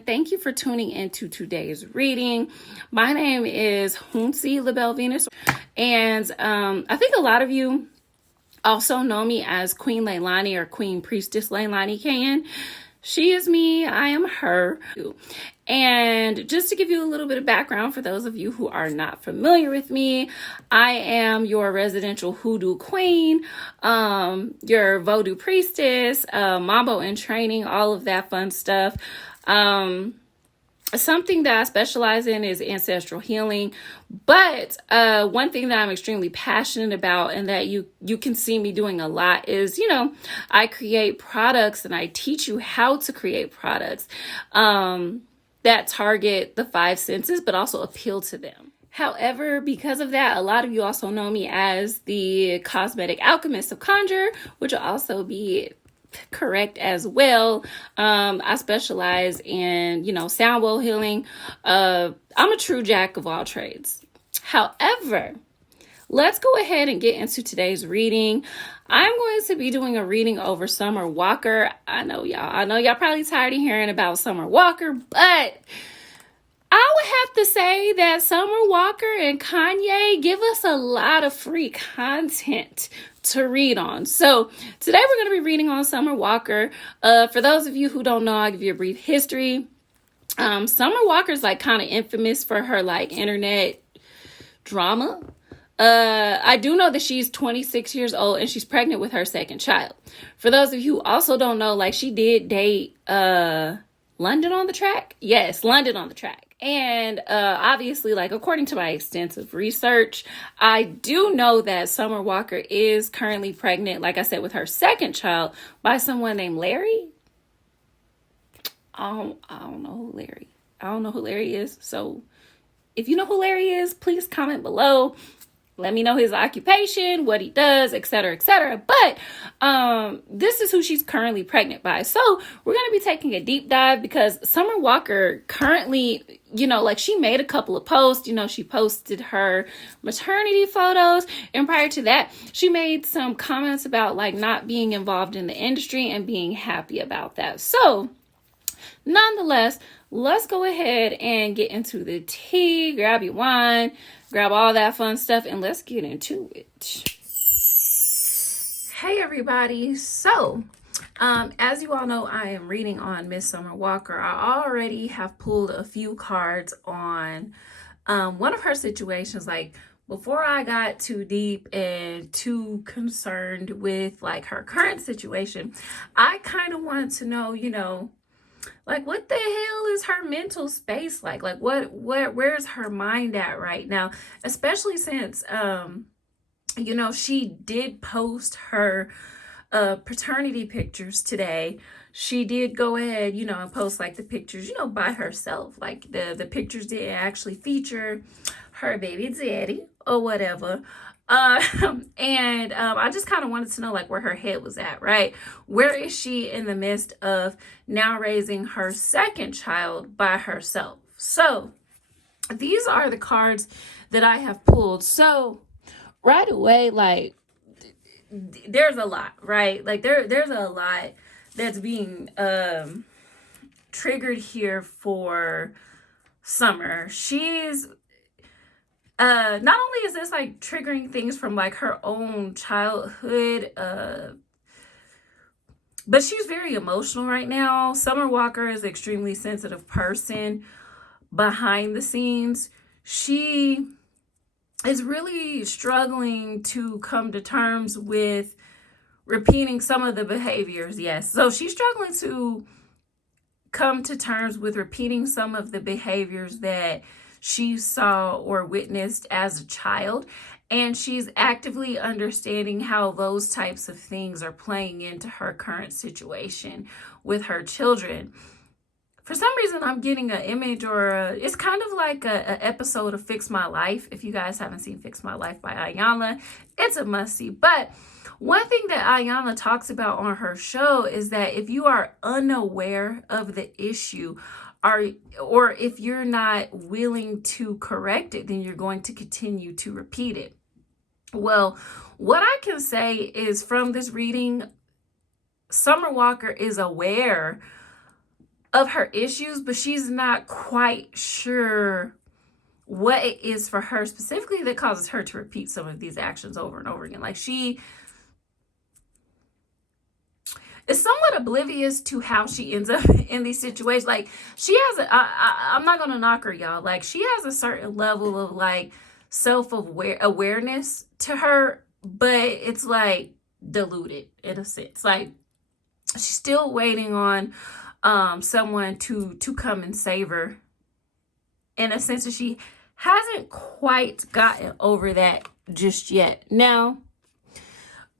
and thank you for tuning into today's reading. My name is Hunsi LaBelle Venus, and I think a lot of you also know me as Queen Leilani or Queen Priestess Leilani Can. She is me, I am her. And just to give you a little bit of background for those of you who are not familiar with me, I am your residential hoodoo queen, your voodoo priestess, mambo in training, all of that fun stuff. Something that I specialize in is ancestral healing. But one thing that I'm extremely passionate about and that you can see me doing a lot is, I create products and I teach you how to create products that target the five senses, but also appeal to them. However, because of that, a lot of you also know me as the cosmetic alchemist of conjure, which will also be correct as well. I specialize in, sound bowl healing. I'm a true jack of all trades. However, let's go ahead and get into today's reading. I'm going to be doing a reading over Summer Walker. I know y'all probably tired of hearing about Summer Walker, but I would have to say that Summer Walker and Kanye give us a lot of free content to read on. So today we're going to be reading on Summer Walker. For those of you who don't know, I'll give you a brief history. Summer Walker's kind of infamous for her internet drama. I do know that she's 26 years old and she's pregnant with her second child. For those of you who also don't know, she did date London on the Track. Yes, London on the Track. And obviously, according to my extensive research, I do know that Summer Walker is currently pregnant, like I said, with her second child by someone named Larry. I don't know who Larry. I don't know who Larry is. So if you know who Larry is, please comment below. Let me know his occupation, what he does, etc., etc. But this is who she's currently pregnant by. So we're going to be taking a deep dive because Summer Walker currently, she made a couple of posts. She posted her maternity photos. And prior to that, she made some comments about not being involved in the industry and being happy about that. So nonetheless, let's go ahead and get into the tea. Grab your wine, grab all that fun stuff, and let's get into it. Hey everybody. So, as you all know, I am reading on Miss Summer Walker. I already have pulled a few cards on one of her situations. Before I got too deep and too concerned with her current situation, I kind of wanted to know, what the hell is her mental space like? Where's her mind at right now? Especially since, she did post her paternity pictures today. She did go ahead, and post the pictures, by herself. The pictures didn't actually feature her baby daddy or whatever. And I just kind of wanted to know where her head was at, right? Where is she in the midst of now raising her second child by herself? So these are the cards that I have pulled. So right away, there's a lot, right? There's a lot that's being triggered here for Summer. She's not only is this triggering things from her own childhood, but she's very emotional right now. Summer Walker is an extremely sensitive person behind the scenes. She is really struggling to come to terms with repeating some of the behaviors. Yes. So she's struggling to come to terms with repeating some of the behaviors that she saw or witnessed as a child, and she's actively understanding how those types of things are playing into her current situation with her children. For some reason, I'm getting an image it's kind of like a episode of Fix My Life. If you guys haven't seen Fix My Life by Ayanna, it's a must-see. But one thing that Ayanna talks about on her show is that if you are unaware of the issue, or if you're not willing to correct it, then you're going to continue to repeat it. Well, what I can say is from this reading, Summer Walker is aware of her issues, but she's not quite sure what it is for her specifically that causes her to repeat some of these actions over and over again. Like, she is somewhat oblivious to how she ends up in these situations. Like, she has I'm not gonna knock her, y'all. Like, she has a certain level of like awareness to her, but it's like diluted in a sense. Like, she's still waiting on someone to come and save her, in a sense that she hasn't quite gotten over that just yet. Now,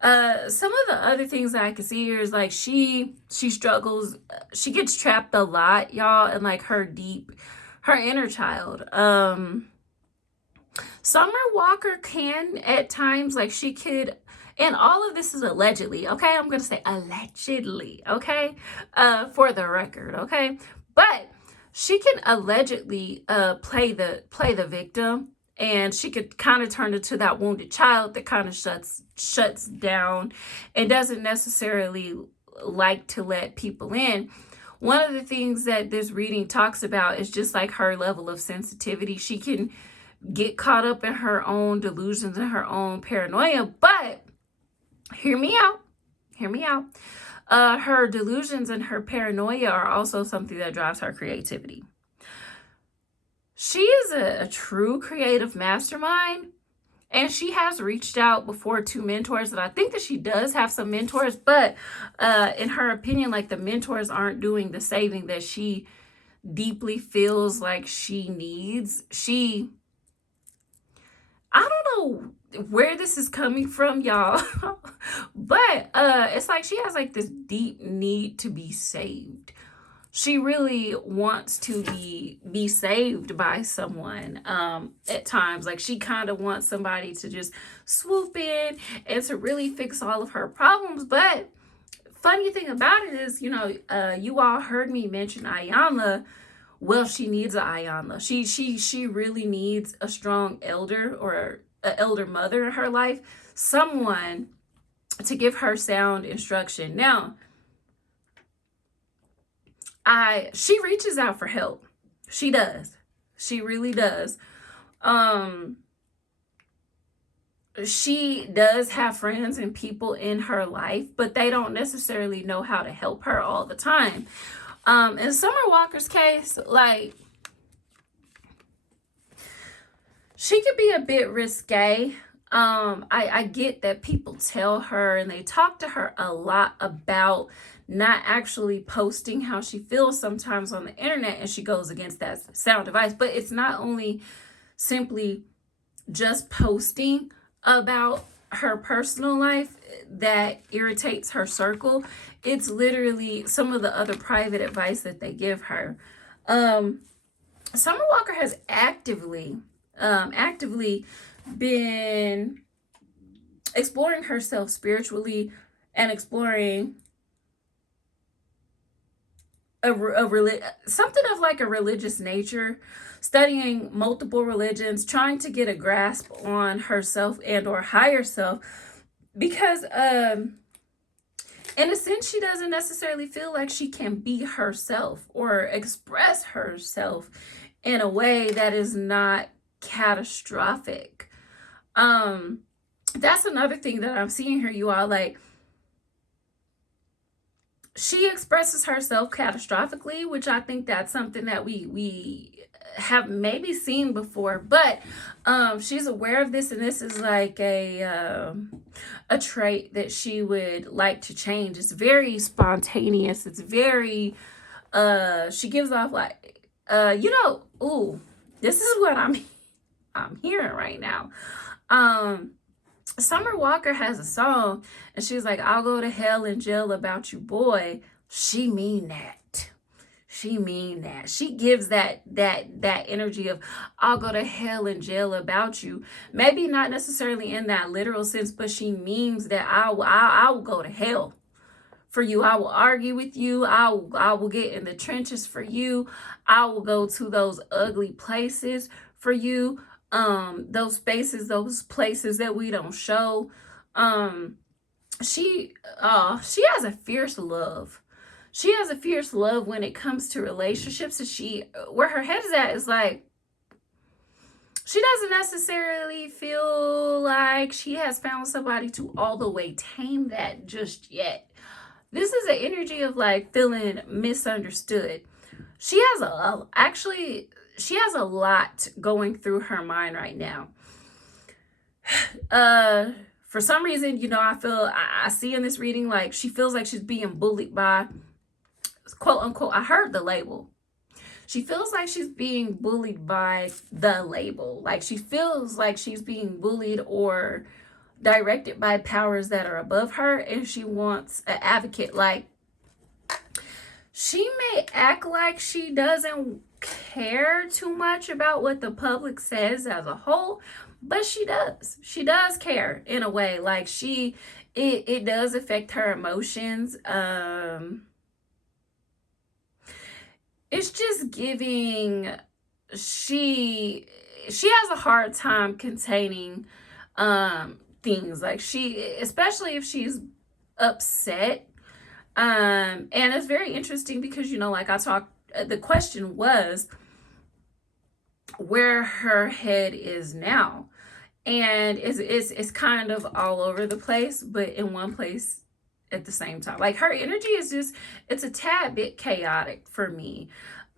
some of the other things that I can see here is like she struggles, she gets trapped a lot, y'all, in like her inner child. Summer Walker can at times, like, she could, and all of this is allegedly, okay? I'm gonna say allegedly, okay? For the record, okay? But she can allegedly play the victim, and she could kind of turn into that wounded child that kind of shuts down and doesn't necessarily like to let people in. One of the things that this reading talks about is just like her level of sensitivity. She can get caught up in her own delusions and her own paranoia, but hear me out. Her delusions and her paranoia are also something that drives her creativity. She is a true creative mastermind, and she has reached out before to mentors, and I think that she does have some mentors, but in her opinion, like, the mentors aren't doing the saving that she deeply feels like she needs. I don't know where this is coming from, y'all, but it's like she has like this deep need to be saved. She really wants to be saved by someone at times. Like, she kind of wants somebody to just swoop in and to really fix all of her problems. But funny thing about it is, you all heard me mention Ayanla. Well, she needs an Ayanla. She really needs a strong elder or an elder mother in her life, someone to give her sound instruction. Now, she reaches out for help. She does. She really does. She does have friends and people in her life, but they don't necessarily know how to help her all the time. In Summer Walker's case, like, she could be a bit risque. I get that people tell her and they talk to her a lot about not actually posting how she feels sometimes on the internet, and she goes against that sound advice. But it's not only simply just posting about her personal life that irritates her circle. It's literally some of the other private advice that they give her. Summer Walker has actively been exploring herself spiritually and exploring something of like a religious nature, studying multiple religions, trying to get a grasp on herself and or higher self, because in a sense, she doesn't necessarily feel like she can be herself or express herself in a way that is not catastrophic. That's another thing that I'm seeing here, you all. Like, she expresses herself catastrophically, which I think that's something that we have maybe seen before, but she's aware of this, and this is like a trait that she would like to change. It's very spontaneous. It's very she gives off like ooh, this is what I'm hearing right now. Summer Walker has a song, and she's like, "I'll go to hell and jail about you, boy." She mean that. She mean that. She gives that energy of, "I'll go to hell and jail about you." Maybe not necessarily in that literal sense, but she means that I will go to hell for you. I will argue with you. I will get in the trenches for you. I will go to those ugly places for you. Those spaces, those places that we don't show. She has a fierce love. she has a fierce love when it comes to relationships. And where her head is at is like, she doesn't necessarily feel like she has found somebody to all the way tame that just yet. This is an energy of like feeling misunderstood. She has a lot going through her mind right now. For some reason, I see in this reading like she feels like she's being bullied by, quote unquote, I heard the label. She feels like she's being bullied by the label. Like she feels like she's being bullied or directed by powers that are above her, and she wants an advocate. Like, she may act like she doesn't care too much about what the public says as a whole, but she does. She does care in a way. Like it does affect her emotions. It's just giving, she has a hard time containing things. Like especially if she's upset. And it's very interesting because, like the question was where her head is now. And it's kind of all over the place, but in one place at the same time. Like her energy is just, it's a tad bit chaotic for me.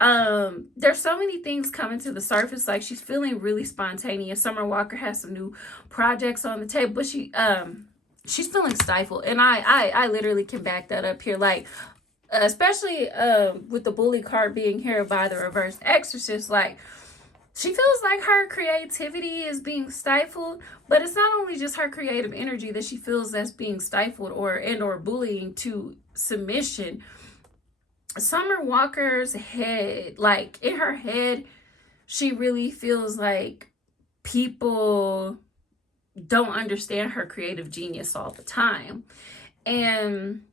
There's so many things coming to the surface. Like she's feeling really spontaneous. Summer Walker has some new projects on the table, but she's feeling stifled. And I literally can back that up here. Like, especially with the bully card being here by the reverse exorcist, like she feels like her creativity is being stifled, but it's not only just her creative energy that she feels that's being stifled or bullying to submission. Summer Walker's head, like in her head, she really feels like people don't understand her creative genius all the time. And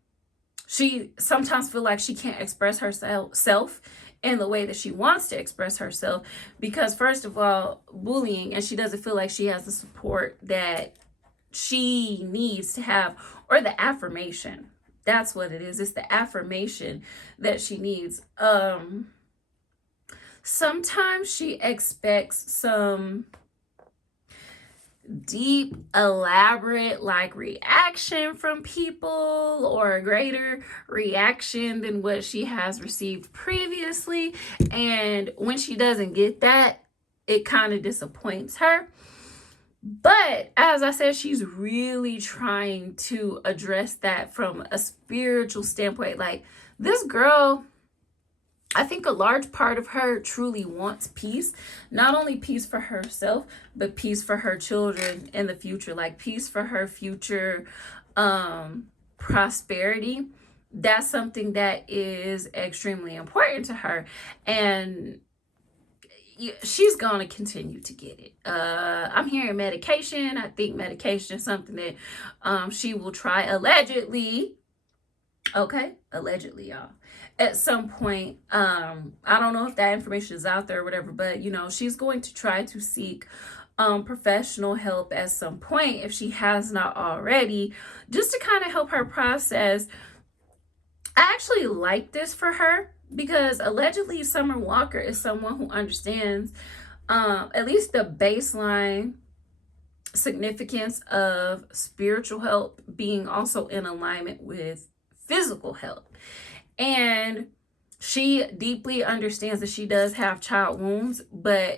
she sometimes feel like she can't express herself in the way that she wants to express herself because, first of all, bullying, and she doesn't feel like she has the support that she needs to have, or the affirmation. That's what it is. It's the affirmation that she needs. Sometimes she expects some deep, elaborate like reaction from people, or a greater reaction than what she has received previously. And when she doesn't get that, it kind of disappoints her. But as I said, she's really trying to address that from a spiritual standpoint. Like, this girl, I think a large part of her truly wants peace. Not only peace for herself, but peace for her children in the future. Like peace for her future prosperity. That's something that is extremely important to her. And she's going to continue to get it. I'm hearing medication. I think medication is something that she will try allegedly. Okay, allegedly, y'all. At some point, I don't know if that information is out there or whatever, but she's going to try to seek professional help at some point if she has not already, just to kind of help her process. I actually like this for her because allegedly Summer Walker is someone who understands at least the baseline significance of spiritual help being also in alignment with physical health. And she deeply understands that she does have child wounds,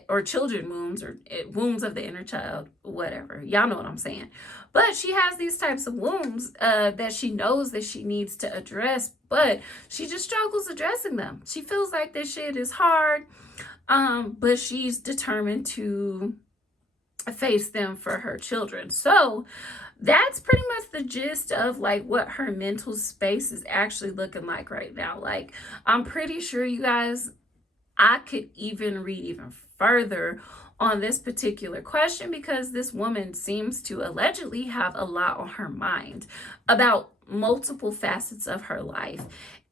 or children wounds, or wounds of the inner child, whatever. Y'all know what I'm saying. But she has these types of wounds that she knows that she needs to address, but she just struggles addressing them. She feels like this shit is hard, but she's determined to face them for her children. So that's pretty much the gist of like what her mental space is actually looking like right now. Like, I'm pretty sure you guys, I could even read even further on this particular question because this woman seems to allegedly have a lot on her mind about multiple facets of her life.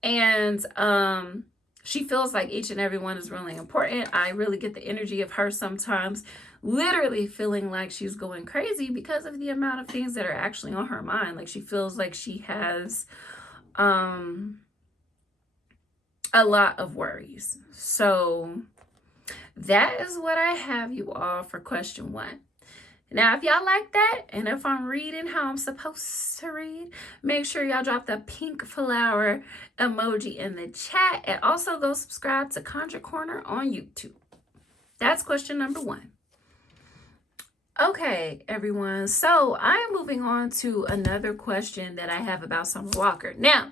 And she feels like each and every one is really important. I really get the energy of her sometimes literally feeling like she's going crazy because of the amount of things that are actually on her mind. Like, she feels like she has a lot of worries. So that is what I have you all for question 1. Now, if y'all like that, and if I'm reading how I'm supposed to read, make sure y'all drop the pink flower emoji in the chat, and also go subscribe to Conjure Corner on YouTube. That's question number 1. Okay, everyone. So I am moving on to another question that I have about Summer Walker. Now,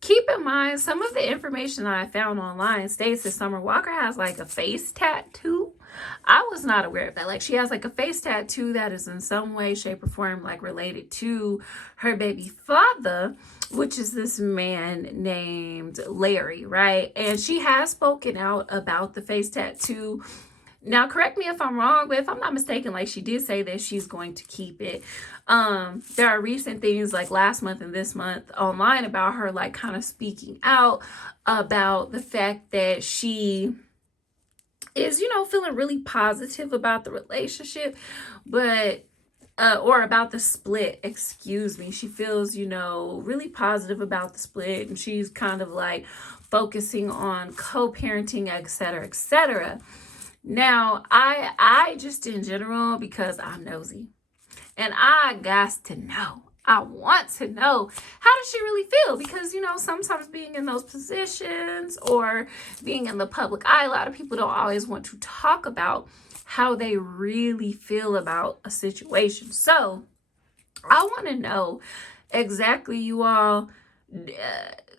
keep in mind, some of the information that I found online states that Summer Walker has like a face tattoo. I was not aware of that. Like, she has like a face tattoo that is in some way, shape, or form like related to her baby father, which is this man named Larry, right? And she has spoken out about the face tattoo. Now, correct me if I'm wrong, but if I'm not mistaken, like, she did say that she's going to keep it. There are recent things like last month and this month online about her like kind of speaking out about the fact that she is, feeling really positive about the relationship, but or about the split, excuse me. She feels, really positive about the split, and she's kind of like focusing on co-parenting, etc., etc. Now, I just in general, because I'm nosy and I got to know, I want to know, how does she really feel? Because, sometimes being in those positions or being in the public eye, a lot of people don't always want to talk about how they really feel about a situation. So I want to know exactly, you all,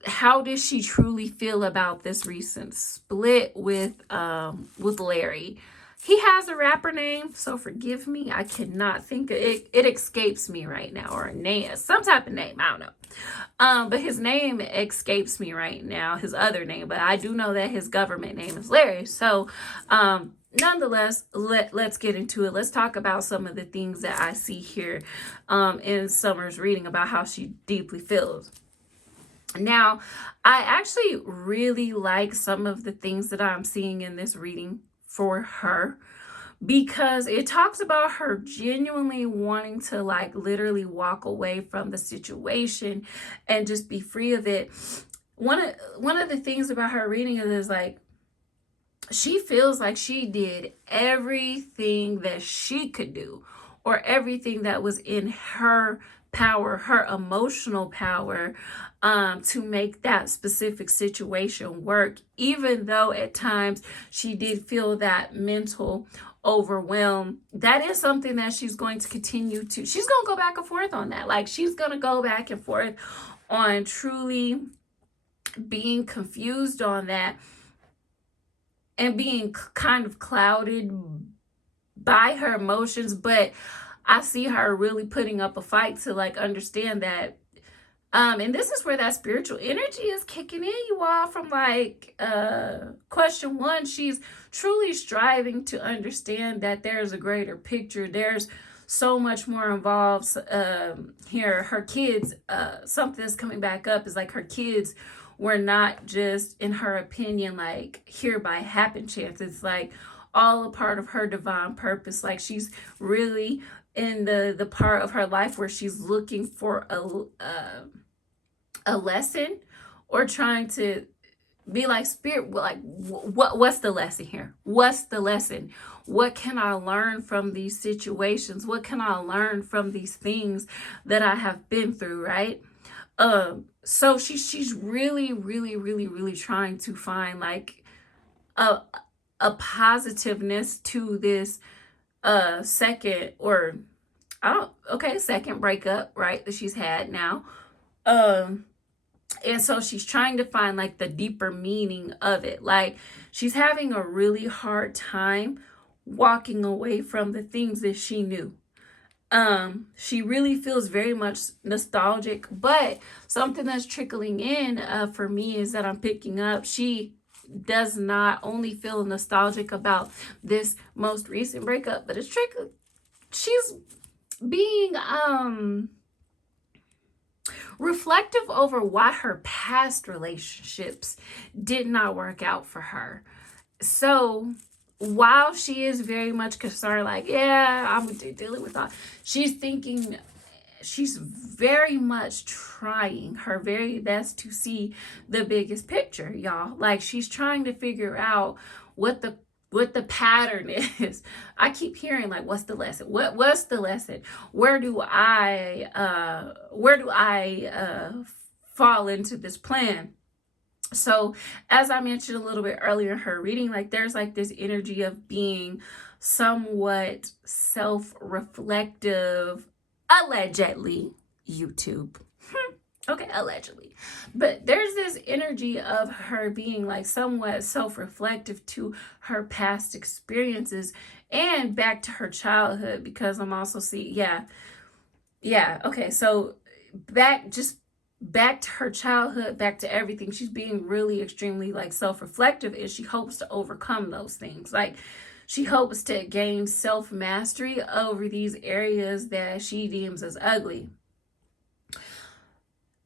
how does she truly feel about this recent split with Larry? He has a rapper name, so forgive me. I cannot think of it. It escapes me right now, or a name, some type of name. I don't know. But his name escapes me right now, his other name. But I do know that his government name is Larry. So, nonetheless, let's get into it. Let's talk about some of the things that I see here in Summer's reading about how she deeply feels. Now, I actually really like some of the things that I'm seeing in this reading for her, because it talks about her genuinely wanting to like literally walk away from the situation and just be free of it. One of the things about her reading is like, she feels like she did everything that she could do, or everything that was in her power, her emotional power, to make that specific situation work, even though at times she did feel that mental overwhelm. That is something that she's going to continue to, she's going to go back and forth on that. Like, she's going to go back and forth on truly being confused on that, and being kind of clouded by her emotions. But I see her really putting up a fight to like understand that. And this is where that spiritual energy is kicking in, you all, from like question 1. She's truly striving to understand that there's a greater picture. There's so much more involved here. Her kids, something that's coming back up is like her kids were not just, in her opinion, like here by happen chance. It's like all a part of her divine purpose. Like, she's really in the part of her life where she's looking for a lesson, or trying to be like, spirit, like, what's the lesson here? What's the lesson? What can I learn from these situations? What can I learn from these things that I have been through, right? So she's really, really, really, really trying to find like a positiveness to this second breakup, right, that she's had now. And so she's trying to find like the deeper meaning of it. Like, she's having a really hard time walking away from the things that she knew. She really feels very much nostalgic, but something that's trickling in for me is that I'm picking up, she does not only feel nostalgic about this most recent breakup, but she's being reflective over why her past relationships did not work out for her. So while she is very much concerned, like, yeah, I'm dealing with all, she's thinking she's very much trying her very best to see the biggest picture, y'all. Like, she's trying to figure out what the pattern is. I keep hearing, like, what's the lesson? What's the lesson? Where do I fall into this plan? So, as I mentioned a little bit earlier in her reading, like, there's like this energy of being somewhat self-reflective, allegedly. YouTube. Okay, allegedly. But there's this energy of her being like somewhat self-reflective to her past experiences and back to her childhood, because I'm also seeing, okay, so back to her childhood, back to everything. She's being really extremely like self-reflective, and she hopes to overcome those things. Like, she hopes to gain self-mastery over these areas that she deems as ugly.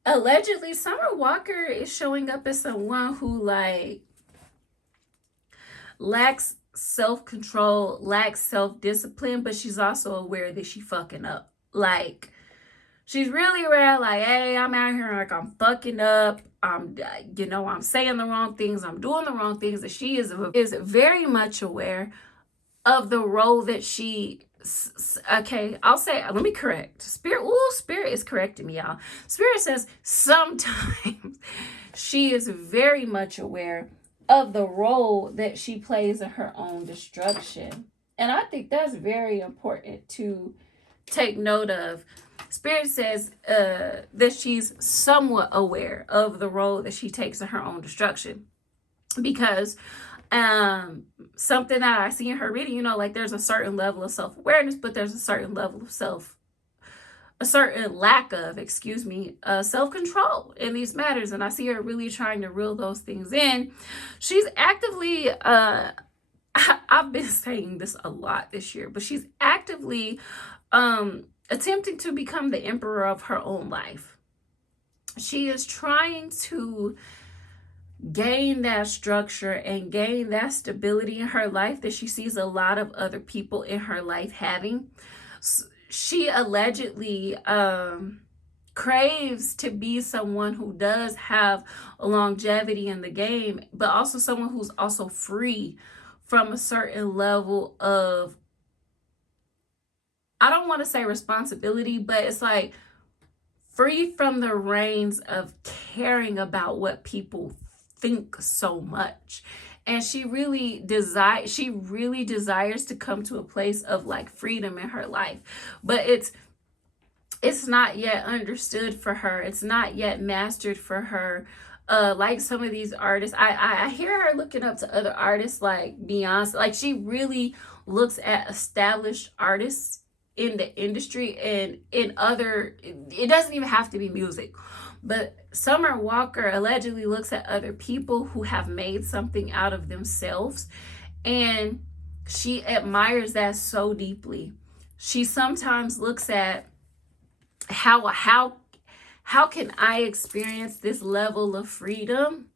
Allegedly, Summer Walker is showing up as someone who like lacks self-control, lacks self-discipline, but she's also aware that she's fucking up. Like, she's really aware, like, hey, I'm out here, like, I'm fucking up. I'm saying the wrong things. I'm doing the wrong things. That she is very much aware of the role that she, okay, I'll say, let me correct. Spirit is correcting me, y'all. Spirit says sometimes she is very much aware of the role that she plays in her own destruction. And I think that's very important to take note of. Spirit says that she's somewhat aware of the role that she takes in her own destruction, because something that I see in her reading, like, there's a certain level of self-awareness, but there's a certain level of lack of, self-control in these matters. And I see her really trying to reel those things in. She's actively, I've been saying this a lot this year, but she's actively attempting to become the emperor of her own life. She is trying to gain that structure and gain that stability in her life that she sees a lot of other people in her life having. She allegedly craves to be someone who does have a longevity in the game, but also someone who's also free from a certain level of, I don't want to say responsibility, but it's like free from the reins of caring about what people think so much. And she really desires to come to a place of like freedom in her life, but it's not yet understood for her. It's not yet mastered for her. Like some of these artists, I hear her looking up to other artists like Beyonce. Like, she really looks at established artists in the industry and in other, it doesn't even have to be music, but Summer Walker allegedly looks at other people who have made something out of themselves, and she admires that so deeply. She sometimes looks at how can I experience this level of freedom?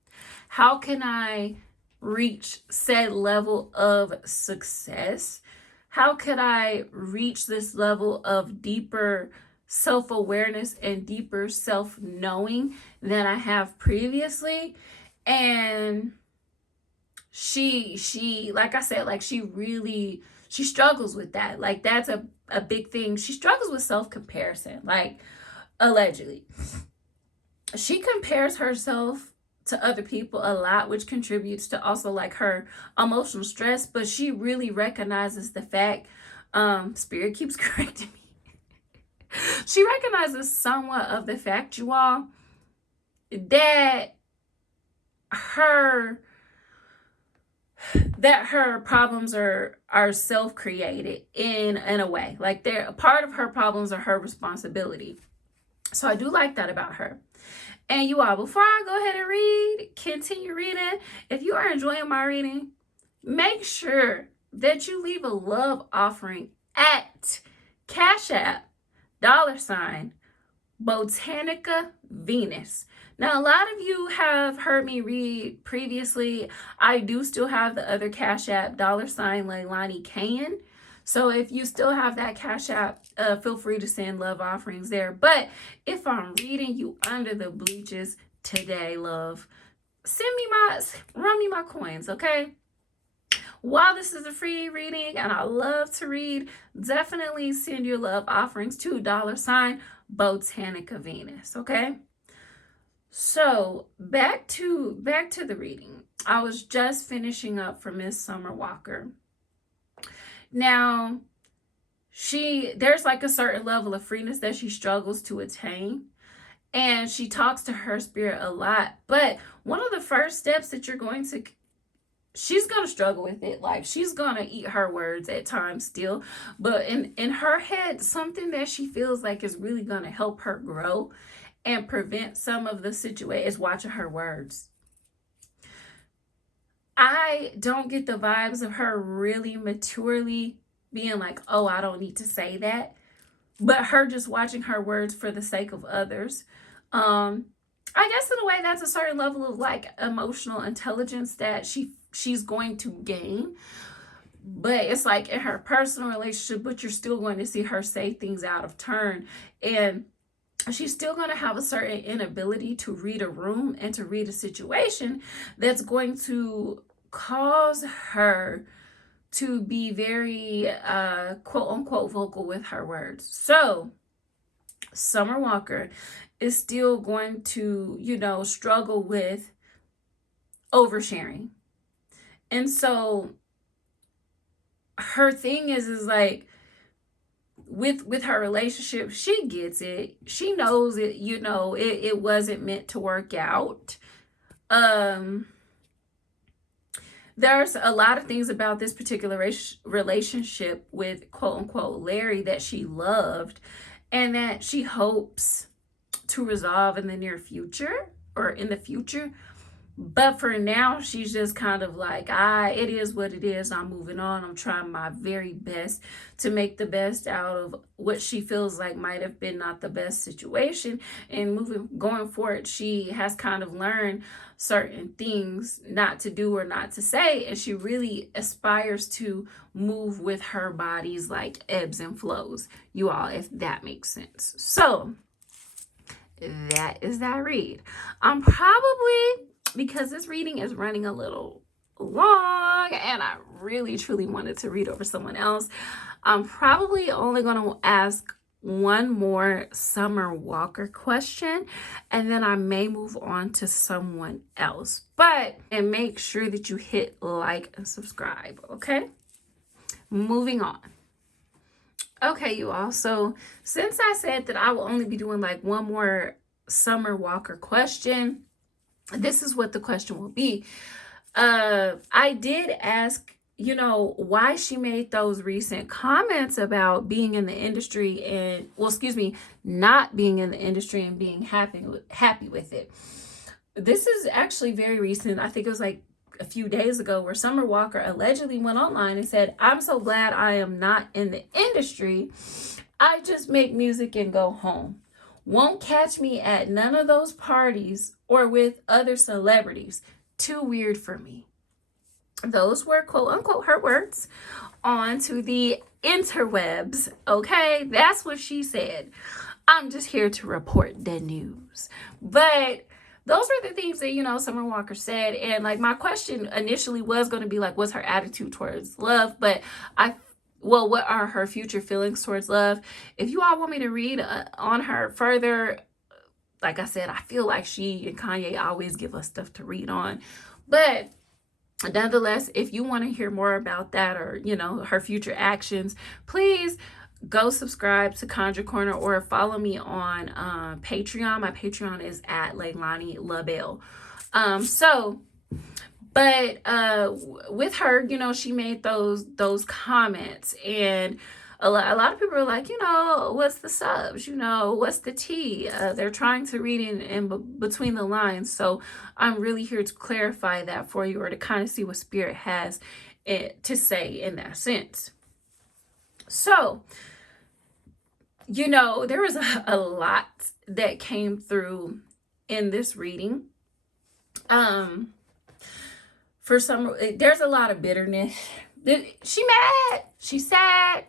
How can I reach said level of success? How could I reach this level of deeper self-awareness and deeper self-knowing than I have previously? And she like I said, like, she struggles with that. Like, that's a big thing. She struggles with self-comparison, like, allegedly. She compares herself to other people a lot, which contributes to also like her emotional stress, but she really recognizes the fact, Spirit keeps correcting me. She recognizes somewhat of the fact, you all, that her problems are self-created in a way. Like, they're a part of her problems are her responsibility. So I do like that about her. And you all, before I go ahead and continue reading, if you are enjoying my reading, make sure that you leave a love offering at Cash App, $Botanica Venus. Now, a lot of you have heard me read previously. I do still have the other Cash App, $Leilani Can. So if you still have that Cash App, feel free to send love offerings there. But if I'm reading you under the bleachers today, love, run me my coins, okay? While this is a free reading and I love to read, definitely send your love offerings to $ Botanica Venus, okay? So back to the reading. I was just finishing up for Miss Summer Walker. Now, there's like a certain level of freeness that she struggles to attain. And she talks to her spirit a lot. But one of the first steps that she's going to struggle with it. Like, she's going to eat her words at times still. But in her head, something that she feels like is really going to help her grow and prevent some of the situation is watching her words. I don't get the vibes of her really maturely being like, oh, I don't need to say that. But her just watching her words for the sake of others. I guess in a way that's a certain level of like emotional intelligence that she's going to gain. But it's like in her personal relationship, but you're still going to see her say things out of turn. And she's still going to have a certain inability to read a room and to read a situation that's going to cause her to be very quote unquote vocal with her words. So Summer Walker is still going to, struggle with oversharing. And so her thing is like, with her relationship, she gets it. She knows it, it wasn't meant to work out. There's a lot of things about this particular relationship with quote unquote Larry that she loved and that she hopes to resolve in the near future or in the future. But for now, she's just kind of like, it is what it is. I'm moving on. I'm trying my very best to make the best out of what she feels like might have been not the best situation. And going forward, she has kind of learned certain things not to do or not to say. And she really aspires to move with her body's like ebbs and flows, you all, if that makes sense. So that is that read. I'm probably, because this reading is running a little long and I really truly wanted to read over someone else, I'm probably only going to ask one more Summer Walker question and then I may move on to someone else. And make sure that you hit like and subscribe, okay? Moving on. Okay, you all. So since I said that I will only be doing like one more Summer Walker question, this is what the question will be. I did ask, why she made those recent comments about being in the industry and, not being in the industry and being happy with it. This is actually very recent. I think it was like a few days ago where Summer Walker allegedly went online and said, I'm so glad I am not in the industry. I just make music and go home. Won't catch me at none of those parties or with other celebrities. Too weird for me. Those were quote unquote her words onto the interwebs. Okay, that's what she said. I'm just here to report the news. But those were the things that, Summer Walker said. And like my question initially was going to be like, what's her attitude towards love? But what are her future feelings towards love? If you all want me to read on her further, like I said, I feel like she and Kanye always give us stuff to read on. But nonetheless, if you want to hear more about that or, her future actions, please go subscribe to Conjure Corner or follow me on Patreon. My Patreon is at Leilani LaBelle. But with her, she made those comments, and a lot of people are like, what's the subs? What's the tea? They're trying to read in between the lines. So I'm really here to clarify that for you, or to kind of see what Spirit has to say in that sense. So, there was a lot that came through in this reading. For some, there's a lot of bitterness. She mad. She's sad.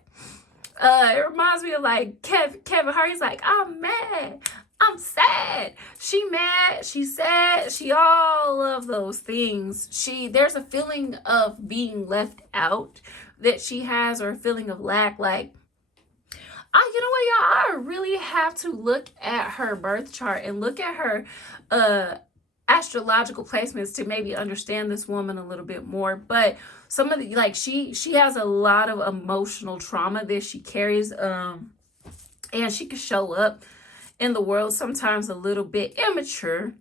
It reminds me of like Kevin Hart. He's like, I'm mad, I'm sad. She mad, she's sad, she all of those things. There's a feeling of being left out that she has, or a feeling of lack. Like, you know what, y'all? I really have to look at her birth chart and look at her astrological placements to maybe understand this woman a little bit more. But some of the, like, she has a lot of emotional trauma that she carries, and she can show up in the world sometimes a little bit immature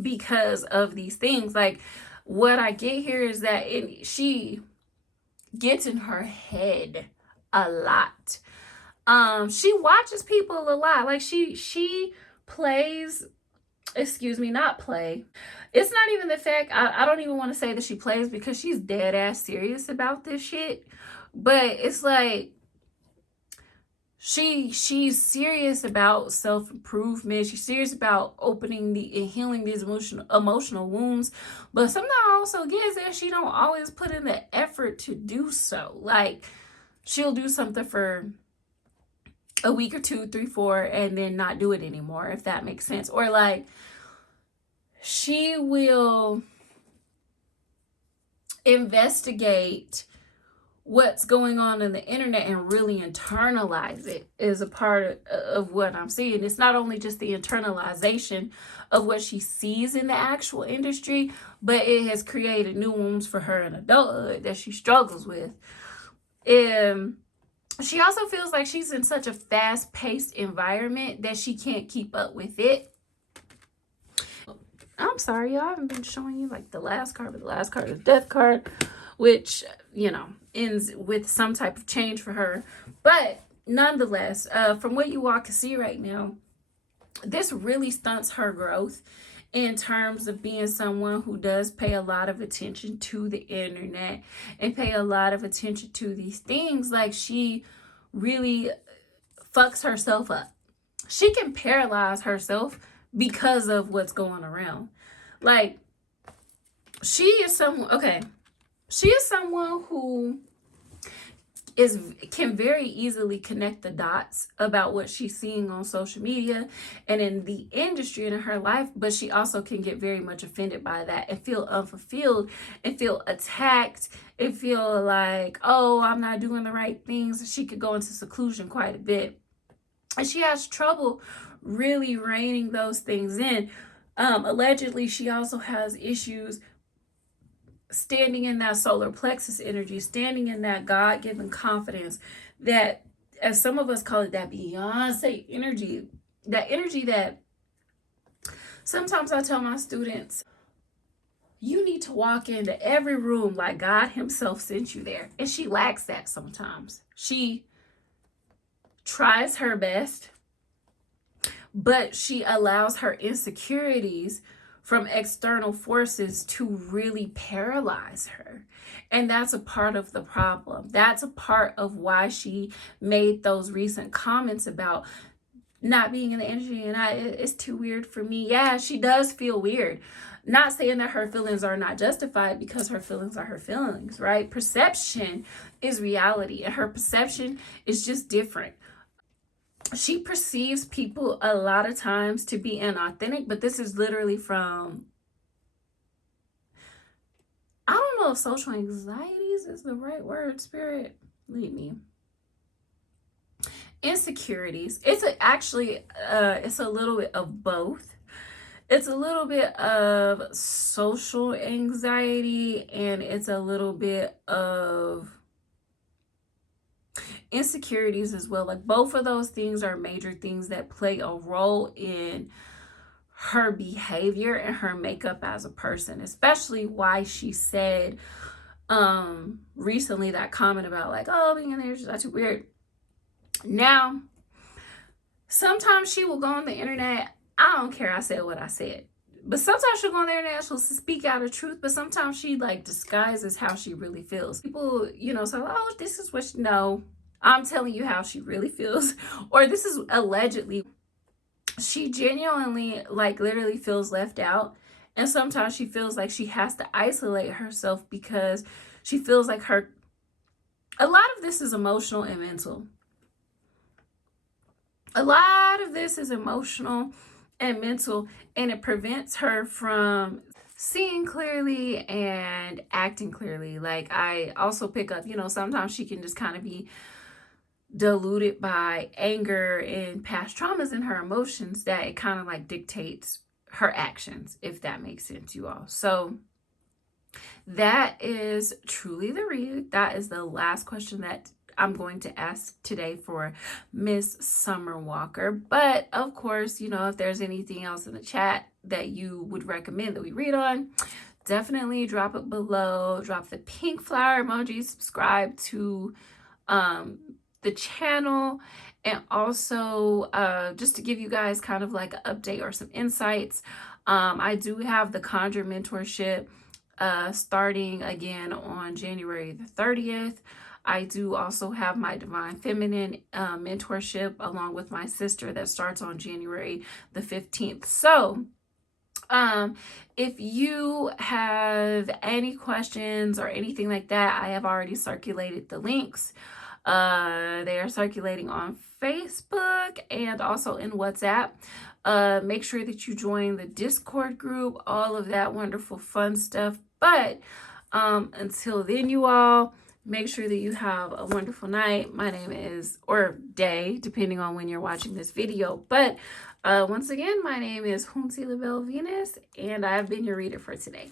because of these things. Like, what I get here is that she gets in her head a lot. She watches people a lot. Like, she plays, excuse me, not play. It's not even the fact, I don't even want to say that she plays, because she's dead ass serious about this shit. But it's like, she's serious about self-improvement. She's serious about opening and healing these emotional wounds. But sometimes I also get that she don't always put in the effort to do so. Like, she'll do something for a week or 2, 3, 4, and then not do it anymore, if that makes sense. Or like, she will investigate what's going on in the internet and really internalize it, is a part of what I'm seeing. It's not only just the internalization of what she sees in the actual industry, but it has created new wounds for her in adulthood that she struggles with. She also feels like she's in such a fast-paced environment that she can't keep up with it. I'm sorry, y'all, I haven't been showing you like the last card, but the last card is Death card, which, you know, ends with some type of change for her. But nonetheless, from what you all can see right now, this really stunts her growth in terms of being someone who does pay a lot of attention to the internet and pay a lot of attention to these things. Like, she really fucks herself up. She can paralyze herself because of what's going around. Like, she is someone who can very easily connect the dots about what she's seeing on social media and in the industry and in her life, but she also can get very much offended by that and feel unfulfilled and feel attacked and feel like, oh, I'm not doing the right things. She could go into seclusion quite a bit, and she has trouble really reining those things in. Allegedly, she also has issues standing in that solar plexus energy, standing in that God-given confidence, that, as some of us call it, that Beyonce energy, that energy that sometimes I tell my students, you need to walk into every room like God himself sent you there. And she lacks that sometimes. She tries her best, but she allows her insecurities from external forces to really paralyze her. And that's a part of the problem. That's a part of why she made those recent comments about not being in the industry and it's too weird for me. Yeah, she does feel weird. Not saying that her feelings are not justified, because her feelings are her feelings, right? Perception is reality, and her perception is just different. She perceives people a lot of times to be inauthentic, but this is literally from, I don't know if social anxieties is the right word, Spirit, lead me. Insecurities. It's it's a little bit of both. It's a little bit of social anxiety, and it's a little bit of insecurities as well. Like, both of those things are major things that play a role in her behavior and her makeup as a person, especially why she said recently that comment about like, oh, being in there is not too weird. Now, sometimes she will go on the internet, I don't care, I said what I said. But sometimes she'll go on the internet, she'll speak out of truth, but sometimes she like disguises how she really feels. People, you know, say, oh, this is what she, no, I'm telling you how she really feels. Or this is allegedly. She genuinely, like, literally feels left out. And sometimes she feels like she has to isolate herself because she feels like her A lot of this is emotional and mental. A lot of this is emotional and mental, and it prevents her from seeing clearly and acting clearly. Like, I also pick up, sometimes she can just kind of be diluted by anger and past traumas and her emotions, that it kind of like dictates her actions, if that makes sense, you all. So that is truly the read. That is the last question that I'm going to ask today for Miss Summer Walker. But of course, if there's anything else in the chat that you would recommend that we read on, definitely drop it below. Drop the pink flower emoji, subscribe to the channel, and also just to give you guys kind of like an update or some insights. I do have the Conjure mentorship starting again on January the 30th. I do also have my Divine Feminine mentorship along with my sister that starts on January the 15th. So if you have any questions or anything like that, I have already circulated the links. They are circulating on Facebook and also in WhatsApp. Make sure that you join the Discord group, all of that wonderful fun stuff. But until then, you all, make sure that you have a wonderful night. My name is, or day, depending on when you're watching this video. But once again, my name is Hunti LaBelle Venus, and I've been your reader for today.